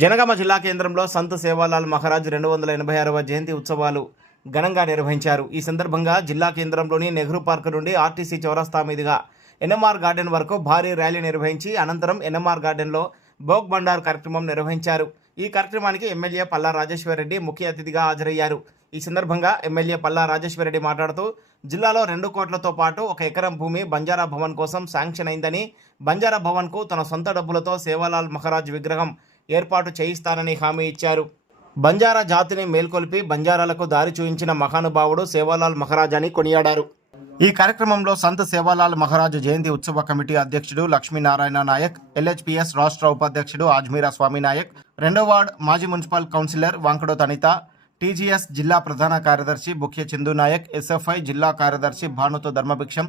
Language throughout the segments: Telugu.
జనగామ జిల్లా కేంద్రంలో సంత సేవాలాల్ మహారాజ్ రెండు వందల ఎనభై ఆరవ జయంతి ఉత్సవాలు ఘనంగా నిర్వహించారు. ఈ సందర్భంగా జిల్లా కేంద్రంలోని నెహ్రూ పార్క్ నుండి ఆర్టీసీ చౌరస్తా మీదుగా ఎన్ఎంఆర్ గార్డెన్ వరకు భారీ ర్యాలీ నిర్వహించి అనంతరం ఎన్ఎంఆర్ గార్డెన్లో భోగ్ బండార్ కార్యక్రమం నిర్వహించారు. ఈ కార్యక్రమానికి ఎమ్మెల్యే పల్లా రాజేశ్వరరెడ్డి ముఖ్య అతిథిగా హాజరయ్యారు. ఈ సందర్భంగా ఎమ్మెల్యే పల్లా రాజేశ్వరరెడ్డి మాట్లాడుతూ జిల్లాలో రెండు కోట్లతో పాటు ఒక ఎకరం భూమి బంజారా భవన్ కోసం శాంక్షన్ అయిందని బంజారా భవన్కు తన సొంత డబ్బులతో సేవాలాల్ మహారాజ్ విగ్రహం ఏర్పాటు చేయిస్తానని హామీ ఇచ్చారు. బంజారా జాతిని మేల్కొల్పి బంజారాలకు దారి చూయించిన మహానుభావుడు సేవాలాల్ మహారాజ్ అని కొనియాడారు. ఈ కార్యక్రమంలో సంత సేవాలాల్ మహారాజు జయంతి ఉత్సవ కమిటీ అధ్యక్షుడు లక్ష్మీనారాయణ నాయక్ ఎల్హెచ్పిఎస్ రాష్ట్ర ఉపాధ్యక్షుడు ఆజ్మీరా స్వామి నాయక్ రెండో వార్డ్ మాజీ మున్సిపల్ కౌన్సిలర్ వాంకడో తనిత టీజీఎస్ జిల్లా ప్రధాన కార్యదర్శి బుఖ్య చందు నాయక్ ఎస్ఎఫ్ఐ జిల్లా కార్యదర్శి భానుతో ధర్మభిక్షం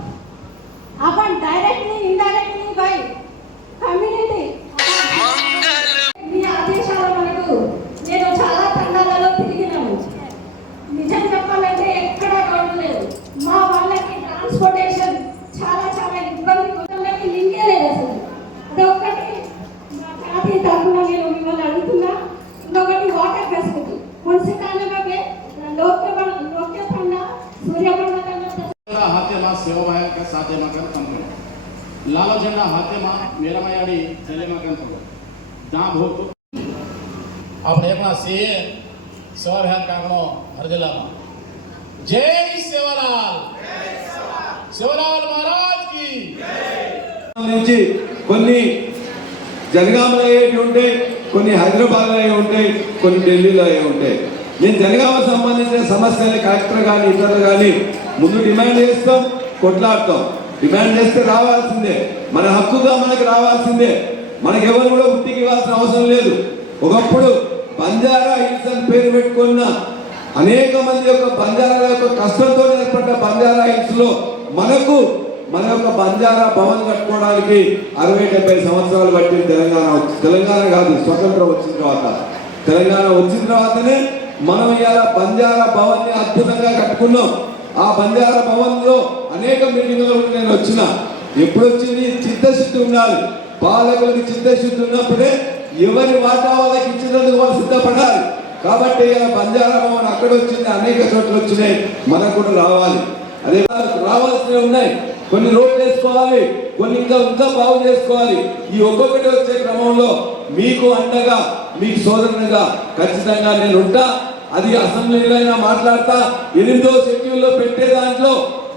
आपण डायरेक्टली ఆలోచన మధ్యమ నిలమయాడి చెల్లెమకంతో దాంభూతు అప్పుడు ఏమన్నా సీఏ శివభ్యాన్ కాకుండా మరదిల్లామా జై శివలాల్. శివలాల్ మహారాజ్కి. నుంచి కొన్ని జనగామలో అయ్యేవి ఉంటాయి కొన్ని హైదరాబాద్లో అయ్యి ఉంటాయి కొన్ని ఢిల్లీలో అయ్యి ఉంటాయి నేను జనగామకు సంబంధించిన సమస్యలు కలెక్టర్ కానీ ఇతరులు కానీ ముందు డిమాండ్ చేస్తాం కొట్లాడతాం. డిమాండ్ చేస్తే రావాల్సిందే. మన హక్కుగా మనకు రావాల్సిందే. మనకి ఎవరు కూడా ఉట్టికి ఇవ్వాల్సిన అవసరం లేదు. ఒకప్పుడు బంజారా హిల్స్ అని పేరు పెట్టుకున్న అనేక మంది యొక్క బంజారా యొక్క కష్టంతో ఏర్పడ్డ బంజారా హిల్స్లో మనకు మన యొక్క బంజారా భవన్ కట్టుకోవడానికి అరవై డెబ్బై సంవత్సరాలు పట్టింది తెలంగాణ. వచ్చి తెలంగాణ కాదు స్వతంత్రం వచ్చిన తర్వాత. తెలంగాణ వచ్చిన తర్వాతనే మనం ఇలా బంజారా భవన్ని అద్భుతంగా కట్టుకున్నాం. ఆ బంజార భవన్లో అనేక మీటింగ్లు నేను వచ్చిన. ఎప్పుడు వచ్చింది చిత్తశుద్ధి ఉండాలి. పాలకులకి చిత్తశుద్ధి ఉన్నప్పుడే ఎవరి వాటా వాళ్ళకి ఇచ్చినందుకు వాళ్ళు సిద్ధపడాలి. కాబట్టి ఇలా బంజారా భవన్ అక్కడ వచ్చింది అనేక చోట్ల వచ్చినాయి. మనకు కూడా రావాలి. అదే రావాల్సినవి ఉన్నాయి. కొన్ని రోడ్లు వేసుకోవాలి కొన్ని ఇంకా ఇంకా బాగు చేసుకోవాలి. ఈ ఒక్కొక్కటి వచ్చే క్రమంలో మీకు అండగా మీకు సోదరునిగా ఖచ్చితంగా నేను ఉంటా. అది అసెంబ్లీలో అయినా మాట్లాడతా ఎనిమిదో షెడ్యూల్లో పెట్టే దాంట్లో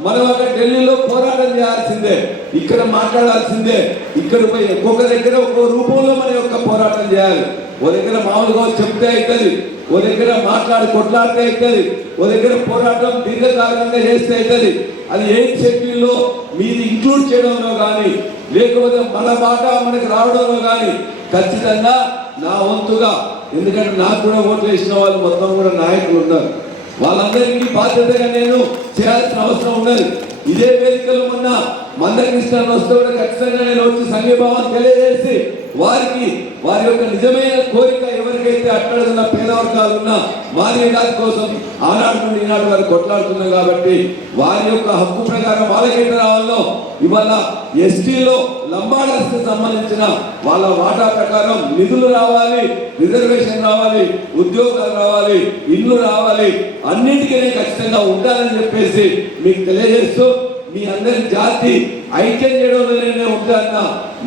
మనం అక్కడ ఢిల్లీలో పోరాటం చేయాల్సిందే. ఇక్కడ మాట్లాడాల్సిందే. ఇక్కడ పోయి ఒక్కొక్క దగ్గర ఒక్కొక్క రూపంలో మన యొక్క పోరాటం చేయాలి. ఓ దగ్గర మామూలుగా చెప్తే అవుతుంది ఓ దగ్గర మాట్లాడి కొట్లాడితే అవుతుంది ఓ దగ్గర పోరాటం దీర్ఘకాలంగా చేస్తే అవుతుంది అది ఏం షెడ్యూల్లో మీరు ఇంక్లూడ్ చేయడంలో కానీ లేకపోతే మన బాట మనకు రావడంలో కానీ ఖచ్చితంగా నా వంతుగా ఎందుకంటే నాకు కూడా ఓట్లు వేసిన వాళ్ళు మొత్తం కూడా నాయకులు ఉన్నారు వాళ్ళందరికీ బాధ్యతగా నేను చేయాల్సిన అవసరం ఉన్నది. ఇదే వేదికలో మొన్న మందకృష్ణ వస్తే కూడా ఖచ్చితంగా నేను వచ్చి సంఘీభావాన్ని తెలియజేసి వారికి వారి యొక్క నిజమైన కోరిక ఎవరికైతే అట్టడుగున్న పేద వర్గాలు ఉన్నా మానవ జాతి కోసం ఆనాడు నుండి ఈనాడు వారు కొట్లాడుతున్నాం కాబట్టి వారి యొక్క హక్కు ప్రకారం వాళ్ళకైతే రావాలో ఇవాళ ఎస్టీలో లంబాడర్స్కి సంబంధించిన వాళ్ళ వాటా ప్రకారం నిధులు రావాలి రిజర్వేషన్ రావాలి ఉద్యోగాలు రావాలి ఇల్లు రావాలి అన్నిటికీ నేను ఖచ్చితంగా ఉండాలని చెప్పేసి మీకు తెలియజేస్తూ మీ అందరి జాతి ఐక్యం చేయడంలో ఉంటా అన్న.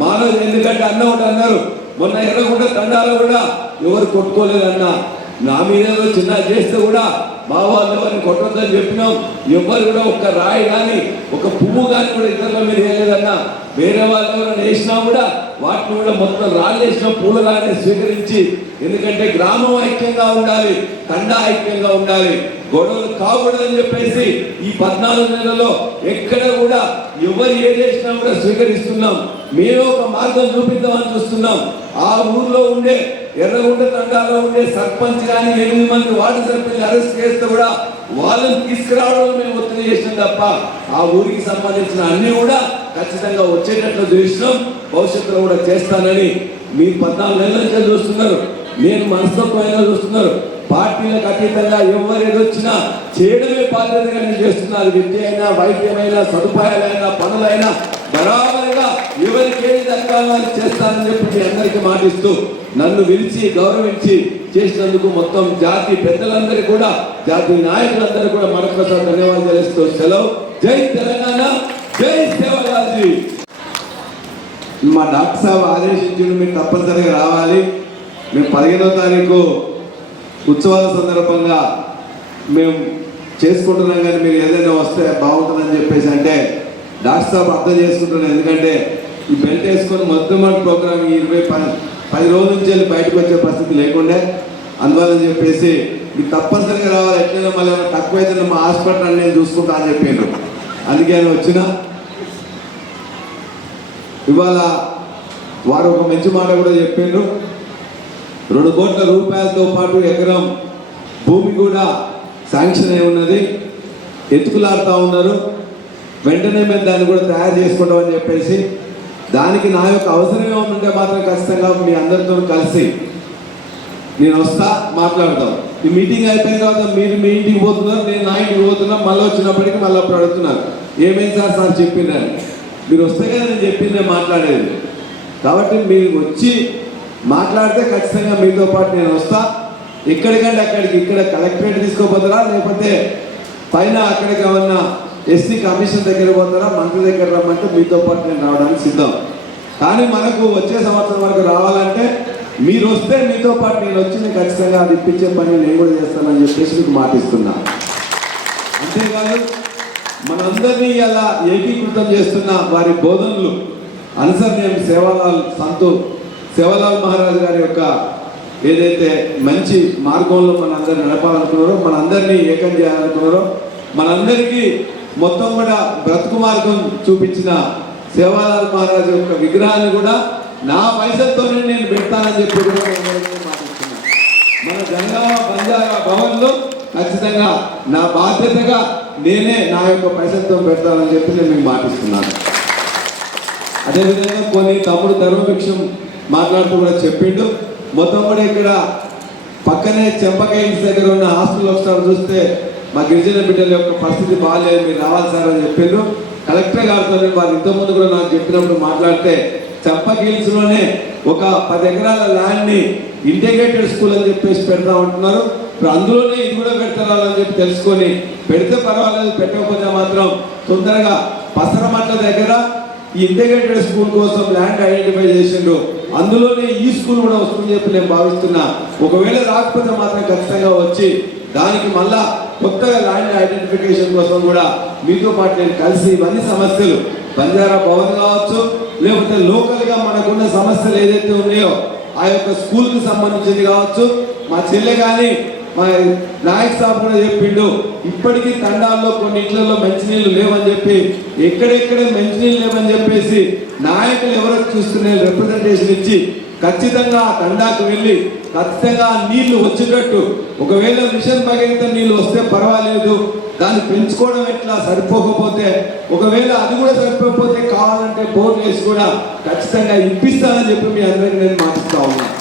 మానవ ఎందుకంటే అన్న ఒకటి అన్నారు. మొన్న ఎర్రగుంట తండాలో కూడా ఎవరు కొట్టుకోలేదన్న. నా మీద ఏదో చిన్న చేస్తే కూడా మా వాళ్ళు ఎవరిని కొట్టొద్దని చెప్పినాం ఎవరు కూడా ఒక రాయి కానీ ఒక పువ్వు కానీ కూడా ఇతరుల మీద వేయలేదన్నా. వేరే వాళ్ళు ఎవరైనా వేసినా కూడా వాటిని కూడా మొత్తం రాళ్ళేసిన పూల పూలు కానీ స్వీకరించి ఎందుకంటే గ్రామం ఐక్యంగా ఉండాలి తండ ఐక్యంగా ఉండాలి. గొడవలు కాకూడదని చెప్పేసి ఈ పద్నాలుగు నెలలో ఎక్కడ కూడా ఎవరు ఏ చేసినా కూడా స్వీకరిస్తున్నాం. మేము ఒక మార్గం చూపిద్దామని చూస్తున్నాం. ఆ ఊర్లో ఉండే ఎర్రగుంట తండాలో ఉండే సర్పంచ్ కానీ ఎనిమిది మంది వార్డు సర్పంచ్ అరెస్ట్ చేస్తే కూడా వాళ్ళని తీసుకురావడం మేము ఒత్తిడి చేసినాం తప్ప ఆ ఊరికి సంబంధించిన అన్ని కూడా ఖచ్చితంగా వచ్చేటట్లు చూసినాం. భవిష్యత్తులో కూడా చేస్తానని మీరు పద్నాలుగు నెలల నుంచి చూస్తున్నారు. నేను మనస్తత్వంగా చూస్తున్నారు. పార్టీలకు అతీతంగా ఎవరు వచ్చినా చేయడమే బాధ్యతగా నేను చేస్తున్నాను విద్య అయినా వైద్యమైనా సదుపాయాలైనా పనులైనా బరాబర్ ఎవరికి ఏది దక్కాలో చేస్తానని చెప్పి మీ అందరికీ మాటిస్తూ నన్ను విలిచి గౌరవించి చేసినందుకు మొత్తం జాతి పెద్దలందరూ కూడా జాతి నాయకులందరూ కూడా మరొకసారి ధన్యవాదాలు తెలుస్తూ సెలవు. జై తెలంగాణ జై సేవరాజీ మా డాక్టర్ సాబ్ ఆదేశించిన మీరు తప్పనిసరిగా రావాలి. మేము పదిహేనో తారీఖు ఉత్సవాల సందర్భంగా మేము చేసుకుంటున్నాం కానీ మీరు ఏదైనా వస్తే బాగుంటుందని చెప్పేసి అంటే డాక్టర్ సాబ్ అర్థం చేసుకుంటున్నాను ఎందుకంటే ఈ బెల్ట్ వేసుకొని మొట్టమొదటి ప్రోగ్రామ్ ఇరవై పది పది రోజుల నుంచి వెళ్ళి బయటకు వచ్చే పరిస్థితి లేకుండే. అందువల్ల చెప్పేసి ఇది తప్పనిసరిగా రావాలి. ఎట్లయినా మళ్ళీ ఏమైనా తక్కువైతే మా హాస్పిటల్ నేను చూసుకుంటా అని చెప్పాను అందుకే ఆయన వచ్చిన. ఇవాళ వారు ఒక మంచి మాట కూడా చెప్పిండ్రు. రెండు కోట్ల రూపాయలతో పాటు ఎకరం భూమి కూడా శాంక్షన్ అయి ఉన్నది. ఎత్తుకులాడుతూ ఉన్నారు. వెంటనే మేము దాన్ని కూడా తయారు చేసుకుంటామని చెప్పేసి దానికి నా యొక్క అవసరం ఏముంటే మాత్రం ఖచ్చితంగా మీ అందరితో కలిసి నేను వస్తా మాట్లాడతాం. ఈ మీటింగ్ అయిపోయిన తర్వాత మీరు మీ ఇంటికి పోతున్నారు నేను నా ఇంటికి పోతున్నా మళ్ళీ వచ్చినప్పటికీ మళ్ళీ అప్పుడు అడుగుతున్నారు. ఏమేమి సార్ సార్ చెప్పిందని మీరు వస్తే కదా నేను చెప్పిందే మాట్లాడేది. కాబట్టి మీరు వచ్చి మాట్లాడితే ఖచ్చితంగా మీతో పాటు నేను వస్తా. ఎక్కడికంటే అక్కడికి ఇక్కడ కలెక్టరేట్ తీసుకోపోతారా? లేకపోతే పైన అక్కడికి ఏమన్నా ఎస్సీ కమిషన్ దగ్గర పోతారా మంత్రి దగ్గర రమ్మంటే మీతో పాటు నేను రావడానికి సిద్ధం. కానీ మనకు వచ్చే సంవత్సరం వరకు రావాలంటే మీరు వస్తే మీతో పాటు నేను వచ్చి నేను ఖచ్చితంగా అది ఇప్పించే పని నేను కూడా చేస్తానని చెప్పేసి మీకు మాటిస్తున్నా. అంతేకాదు మనందరినీ ఇలా ఏకీకృతం చేస్తున్న వారి బోధనలు అనుసరణ సేవాలాల్ సంతు సేవలాల్ మహారాజు గారి యొక్క ఏదైతే మంచి మార్గంలో మనందరిని నడపాలనుకున్నారో మనందరినీ ఏకం చేయాలనుకున్నారో మనందరికీ మొత్తం కూడా బ్రతుకు మార్గం చూపించిన సేవాలాల్ మహారాజు యొక్క విగ్రహాన్ని కూడా నా పైసలతోనే నేను పెడతానని చెప్పి కూడా మన జనగామ బంజారా భవన్లో ఖచ్చితంగా నా బాధ్యతగా నేనే నా యొక్క పైసలతో పెడతానని చెప్పి నేను మీకు మాటిస్తున్నాను. అదేవిధంగా కొన్ని తమ్ముడు ధర్మభిక్షం మాట్లాడుతూ కూడా చెప్పిండు. మొత్తం కూడా ఇక్కడ పక్కనే చెంపకాయ దగ్గర ఉన్న హాస్టల్ ఒకసారి చూస్తే మా గిరిజన బిడ్డల యొక్క పరిస్థితి బాగాలేదు మీరు రావాలి సార్ అని చెప్పిండ్రు. కలెక్టర్ గారితో వారు ఇంతకుముందు కూడా నాకు చెప్పినప్పుడు మాట్లాడితే చంపగిల్స్లోనే ఒక పది ఎకరాల ల్యాండ్ని ఇంటిగ్రేటెడ్ స్కూల్ అని చెప్పేసి పెడతా ఉంటున్నారు. ఇప్పుడు అందులోనే ఇది కూడా పెడతారని చెప్పి తెలుసుకొని పెడితే పర్వాలేదు పెట్టకపోతే మాత్రం తొందరగా పసరమట్ల దగ్గర ఈ ఇంటిగ్రేటెడ్ స్కూల్ కోసం ల్యాండ్ ఐడెంటిఫై చేసిండు అందులోనే ఈ స్కూల్ కూడా వస్తుందని చెప్పి నేను భావిస్తున్నా. ఒకవేళ రాకపోతే మాత్రం ఖచ్చితంగా వచ్చి దానికి మళ్ళా కొత్తగా ల్యాండ్ ఐడెంటిఫికేషన్ కోసం కూడా మీతో పాటు నేను కలిసి ఇవన్నీ సమస్యలు బంజారా భవన్ కావచ్చు లేకపోతే లోకల్గా మనకున్న సమస్యలు ఏదైతే ఉన్నాయో ఆ యొక్క స్కూల్కి సంబంధించింది కావచ్చు. మా చెల్లె కానీ మా నాయక్ సాబ్ కూడా చెప్పిండు ఇప్పటికీ తండాల్లో కొన్ని ఇళ్ళలో మంచినీళ్ళు లేవని చెప్పి ఎక్కడెక్కడ మంచినీళ్ళు లేవని చెప్పేసి నాయకులు ఎవరో చూస్తున్న రిప్రజెంటేషన్ ఇచ్చి ఖచ్చితంగా ఆ తండాకు వెళ్ళి ఖచ్చితంగా నీళ్ళు వచ్చేటట్టు ఒకవేళ మిషన్ భగీరథ నీళ్ళు వస్తే పర్వాలేదు. దాన్ని పెంచుకోవడం ఎట్లా? సరిపోకపోతే. ఒకవేళ అది కూడా సరిపోకపోతే కావాలంటే బోర్లు వేసి కూడా ఖచ్చితంగా ఇప్పిస్తానని చెప్పి మీ అందరికీ నేను మాటిస్తా ఉన్నాను